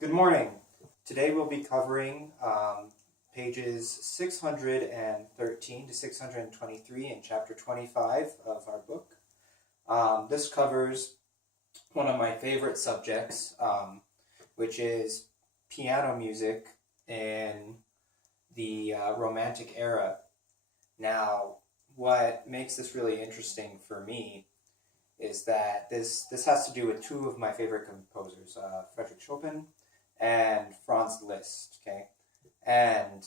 Good morning. Today we'll be covering pages 613 to 623 in chapter 25 of our book. This covers one of my favorite subjects, which is piano music in the Romantic era. Now, what makes this really interesting for me is that this has to do with two of my favorite composers, Frederick Chopin and Franz Liszt. Okay, and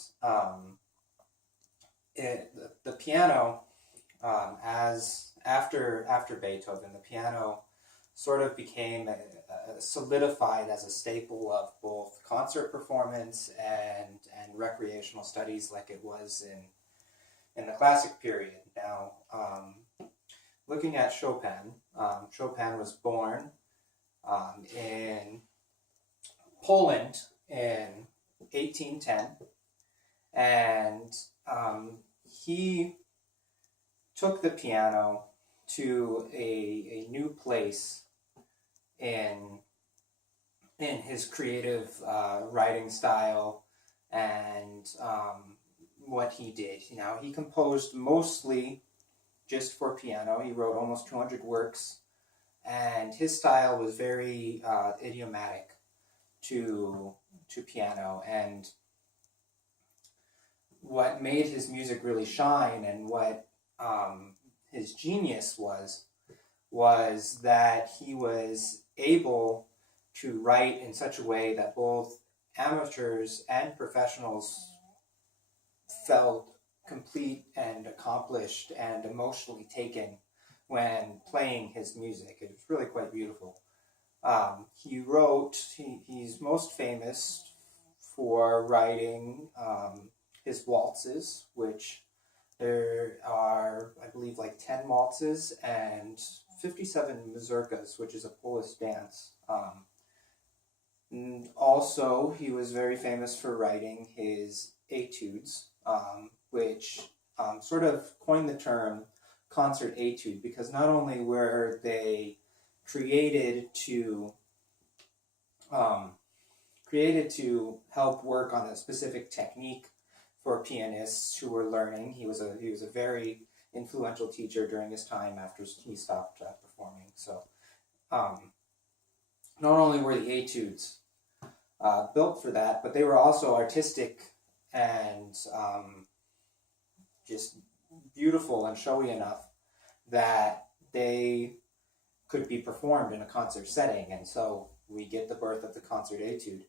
the piano, as after Beethoven, the piano sort of became solidified as a staple of both concert performance and recreational studies, like it was in the classic period. Now, looking at Chopin, Chopin was born in Poland in 1810, and he took the piano to a new place in his creative writing style and what he did. You know, he composed mostly just for piano. He wrote almost 200 works, and his style was very idiomatic to piano. And what made his music really shine and what his genius was that he was able to write in such a way that both amateurs and professionals felt complete and accomplished and emotionally taken when playing his music. It was really quite beautiful. He's most famous for writing his waltzes, which there are, I believe, like 10 waltzes and 57 mazurkas, which is a Polish dance. And also, he was very famous for writing his etudes, which sort of coined the term concert etude, because not only were they created to help work on a specific technique for pianists who were learning. He was a very influential teacher during his time after he stopped performing. So not only were the etudes built for that, but they were also artistic and just beautiful and showy enough that they could be performed in a concert setting, and so we get the birth of the concert etude.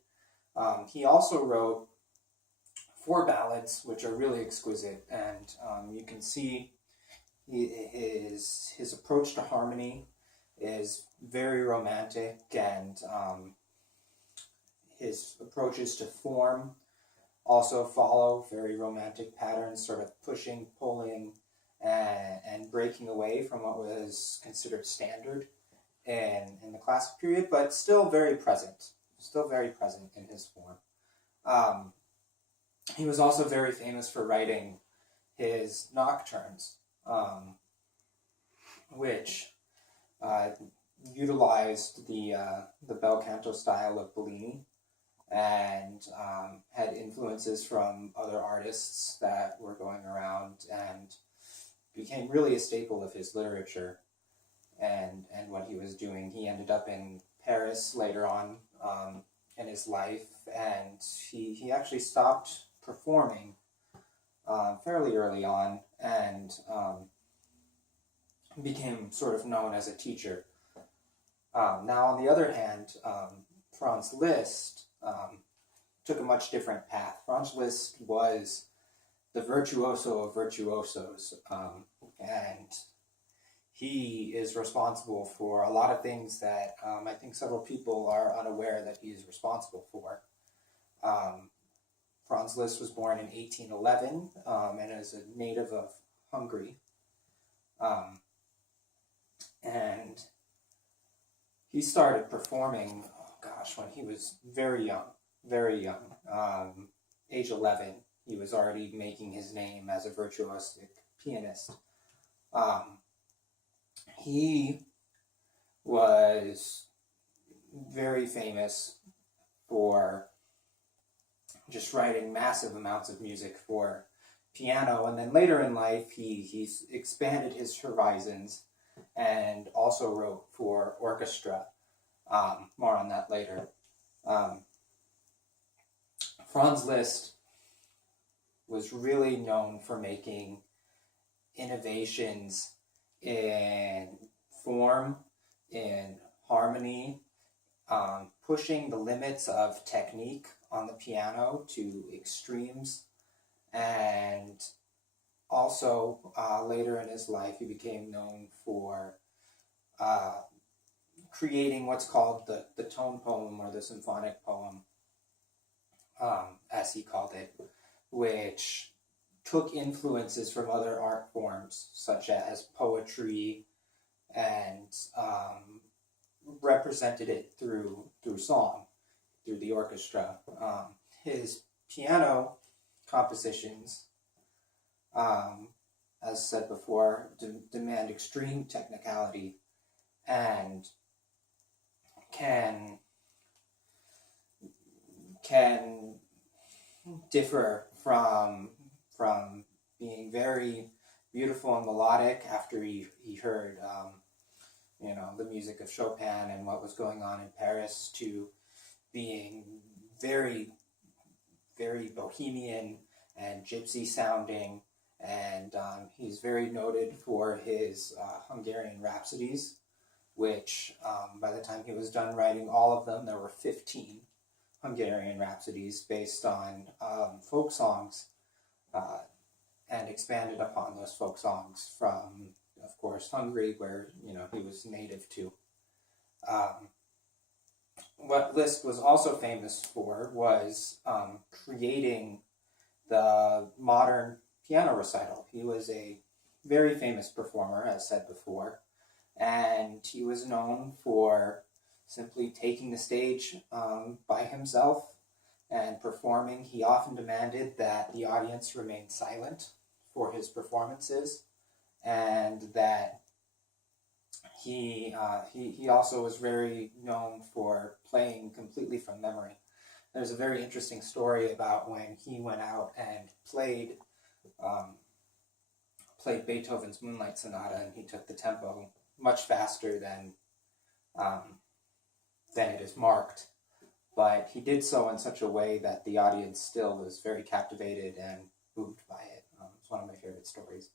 He also wrote 4 ballads, which are really exquisite, and you can see his approach to harmony is very romantic, and his approaches to form also follow very romantic patterns, sort of pushing, pulling, and breaking away from what was considered standard in the classic period, but still very present in his form. He was also very famous for writing his nocturnes, which utilized the bel canto style of Bellini, and had influences from other artists that were going around, and became really a staple of his literature and what he was doing. He ended up in Paris later on in his life, and he actually stopped performing fairly early on, and became sort of known as a teacher. Now, on the other hand, Franz Liszt took a much different path. Franz Liszt was the virtuoso of virtuosos, and he is responsible for a lot of things that I think several people are unaware that he is responsible for. Franz Liszt was born in 1811 and is a native of Hungary. And he started performing, when he was very young. Age 11, he was already making his name as a virtuosic pianist. He was very famous for just writing massive amounts of music for piano, and then later in life he's expanded his horizons and also wrote for orchestra. More on that later. Franz Liszt was really known for making innovations in form, in harmony, pushing the limits of technique on the piano to extremes, and also later in his life he became known for creating what's called the tone poem, or the symphonic poem, as he called it, which took influences from other art forms such as poetry and represented it through song, through the orchestra. His piano compositions, as said before, demand extreme technicality and can differ from being very beautiful and melodic after he heard the music of Chopin and what was going on in Paris, to being very, very bohemian and gypsy sounding, and he's very noted for his Hungarian Rhapsodies, which by the time he was done writing all of them, there were 15 Hungarian Rhapsodies based on folk songs, and expanded upon those folk songs from, of course, Hungary, where he was native to. What Liszt was also famous for was creating the modern piano recital. He was a very famous performer, as said before, and he was known for simply taking the stage by himself and performing. He often demanded that the audience remain silent for his performances, and that he also was very known for playing completely from memory. There's a very interesting story about when he went out and played Beethoven's Moonlight Sonata, and he took the tempo much faster than it is marked, but he did so in such a way that the audience still was very captivated and moved by it. It's one of my favorite stories.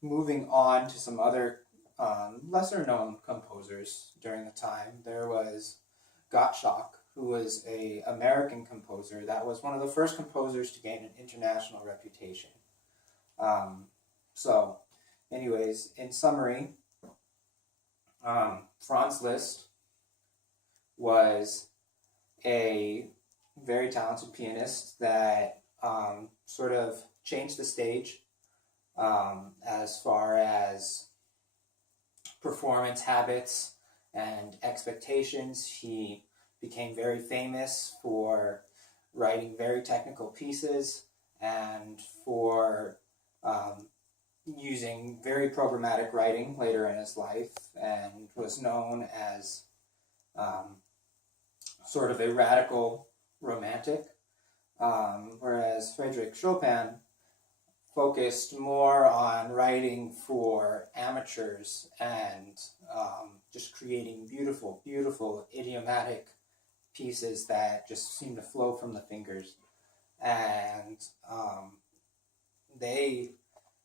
Moving on to some other lesser-known composers during the time, there was Gottschalk, who was an American composer that was one of the first composers to gain an international reputation. So, anyways, in summary, Franz Liszt was a very talented pianist that sort of changed the stage as far as performance habits and expectations. He became very famous for writing very technical pieces and for using very programmatic writing later in his life, and was known as sort of a radical romantic, whereas Frédéric Chopin focused more on writing for amateurs and just creating beautiful, beautiful idiomatic pieces that just seem to flow from the fingers. And they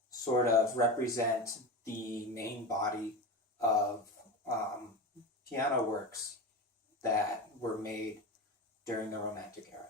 sort of represent the main body of piano works that were made during the Romantic era.